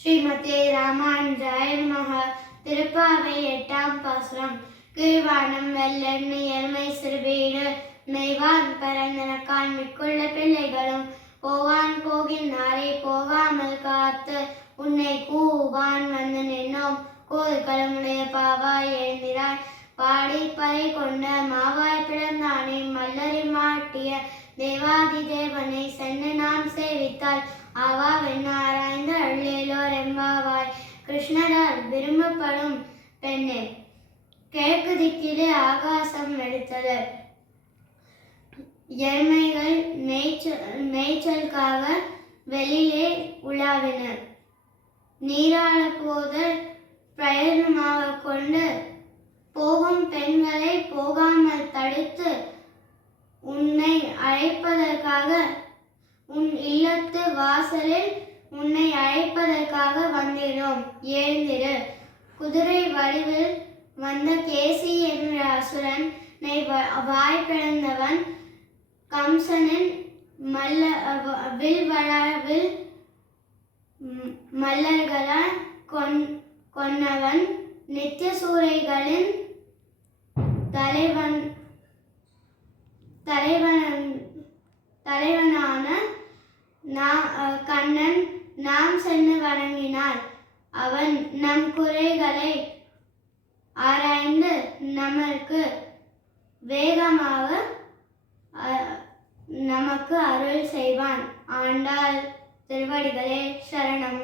ஸ்ரீமதே ராமானுஜாய நமः. திருப்பாவை 8ஆம் பாசுரம். கீழ்வானம் வெள்ளெண்ண எருமை சிறுவீடு மெய்வான் பரந்தனக்கான் மிக்குள்ள பிள்ளைகளும் போவான் போகின்றாரே போகாமல் காத்து உன்னை கூவான் வந்து நின்னோம் கோதுகளுடைய பாவாய் எழுந்திராய் பாடி பறை கொண்ட மாவாய் பிறந்தானே மல்லரி மாட்டிய தேவாதி தேவனை சென்று நாம் சேவித்தால் ஆவா வெண்ணாராய்ந்து அள்ளேலோர் எம்பாவாய். கிருஷ்ணரால் விரும்பப்படும் பெண்ணே, கிழக்கு திக்கிலே ஆகாசம் எடுத்தது. எருமைகள் மேய்ச்சலுக்காக வெளியிலே உலாவின. நீராட போத பிரயோஜனமாக கொண்டு போகும் பெண்களை போகாமல் தடுத்து உன்னை அழைப்பதற்காக உன் இல்லத்து வாசலில் உன்னை அழைப்பதற்காக வந்திரோம், எழுந்திரு. குதிரை வடிவில் வந்த கேசி என்ற அசுரன் வாய் பிளந்தவன், கம்சனின் வில் மல்லர்களால் கொன்னவன், நித்திய சூரைகளின் தலைவனான கண்ணன் நாம் சென்று வணங்கினார். அவன் நம் குறைகளை ஆராய்ந்து நமக்கு வேகமாக நமக்கு அருள் செய்வான். ஆண்டாள் திருவடிகளே சரணம்.